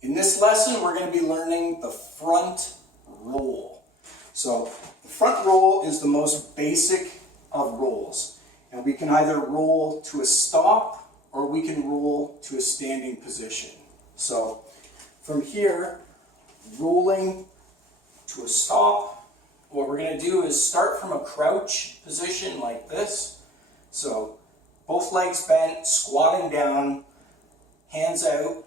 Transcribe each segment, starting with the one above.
In this lesson, we're going to be learning the front roll. So the front roll is the most basic of rolls. And we can either roll to a stop or we can roll to a standing position. So from here, rolling to a stop, what we're going to do is start from a crouch position like this. So both legs bent, squatting down, hands out.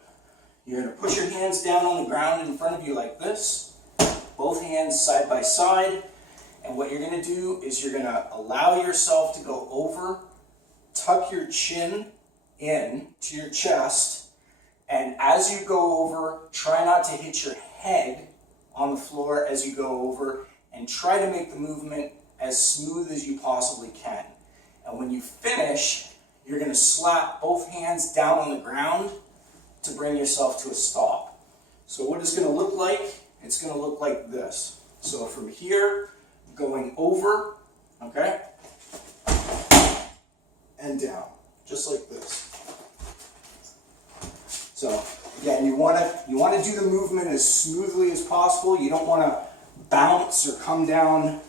You're going to push your hands down on the ground in front of you like this, both hands side by side, and what you're going to do is you're going to allow yourself to go over, tuck your chin in to your chest, and as you go over, try not to hit your head on the floor as you go over, and try to make the movement as smooth as you possibly can. And when you finish, you're going to slap both hands down on the ground to bring yourself to a stop. So what it's going to look like, it's going to look like this. So from here, going over, okay, and down, just like this. So again, you want to do the movement as smoothly as possible. You don't want to bounce or come down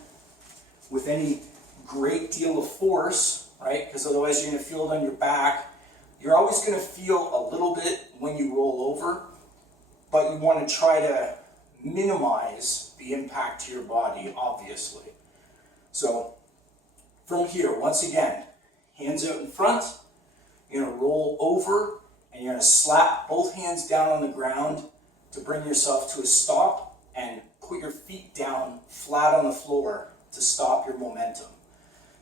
with any great deal of force, right? Because otherwise you're going to feel it on your back. You're always going to feel a little bit when you roll over, but you want to try to minimize the impact to your body, obviously. So from here, once again, hands out in front, you're going to roll over, and you're going to slap both hands down on the ground to bring yourself to a stop, and put your feet down flat on the floor to stop your momentum.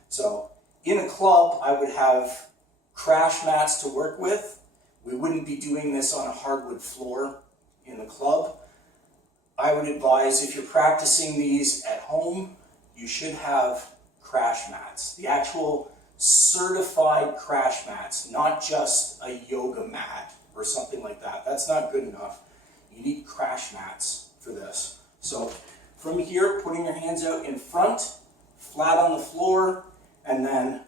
So in a club, I would have crash mats to work with. We wouldn't be doing this on a hardwood floor in the club. I would advise, if you're practicing these at home, you should have crash mats. The actual certified crash mats, not just a yoga mat or something like that. That's not good enough. You need crash mats for this. So from here, putting your hands out in front, flat on the floor, and then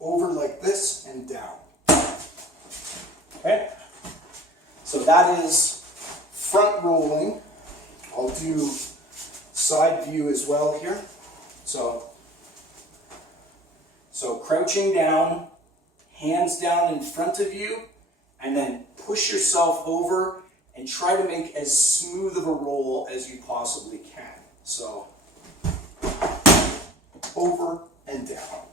over like this and down. Okay? So that is front rolling. I'll do side view as well here. So crouching down, hands down in front of you, and then push yourself over and try to make as smooth of a roll as you possibly can. So over and down.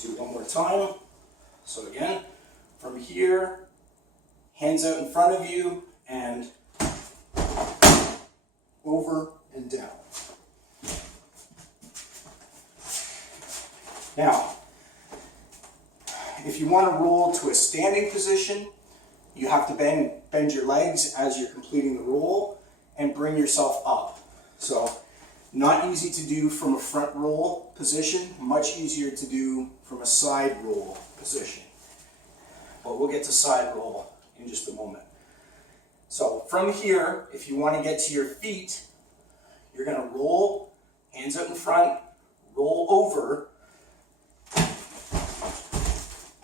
Do it one more time. So again, from here, hands out in front of you, and over and down. Now, if you want to roll to a standing position, you have to bend your legs as you're completing the roll and bring yourself up. So not easy to do from a front roll position, much easier to do from a side roll position. But we'll get to side roll in just a moment. So from here, if you want to get to your feet, you're going to roll, hands out in front, roll over,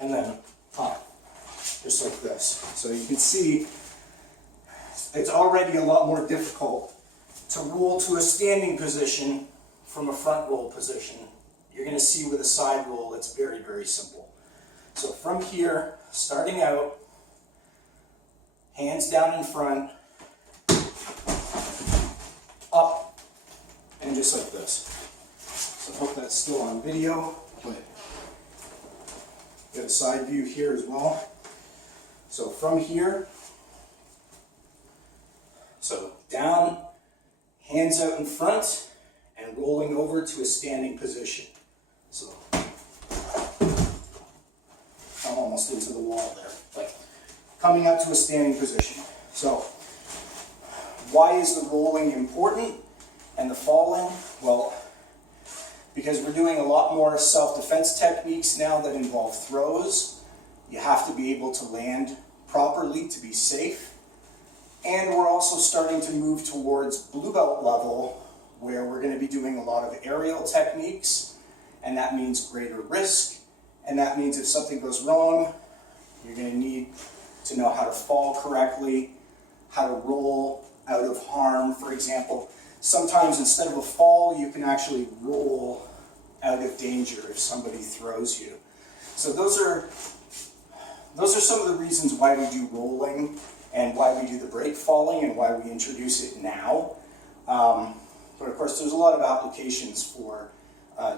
and then up, just like this. So you can see it's already a lot more difficult to roll to a standing position from a front roll position. You're going to see with a side roll, it's very, very simple. So from here, starting out, hands down in front, up, and just like this. So I hope that's still on video, but get a side view here as well. So from here, so down, hands out in front, and rolling over to a standing position. So I'm almost into the wall there, but coming out to a standing position. So why is the rolling important and the falling? Well, because we're doing a lot more self-defense techniques now that involve throws. You have to be able to land properly to be safe. And we're also starting to move towards blue belt level, where we're going to be doing a lot of aerial techniques, and that means greater risk And that means if something goes wrong, you're going to need to know how to fall correctly, how to roll out of harm, for example. Sometimes instead of a fall, you can actually roll out of danger if somebody throws you. So those are some of the reasons why we do rolling and why we do the break falling and why we introduce it now. But of course, there's a lot of applications for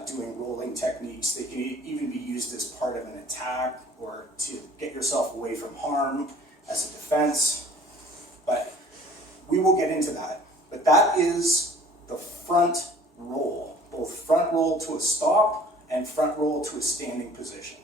doing rolling techniques. They can even be used as part of an attack or to get yourself away from harm as a defense. But we will get into that. But that is the front roll, both front roll to a stop and front roll to a standing position.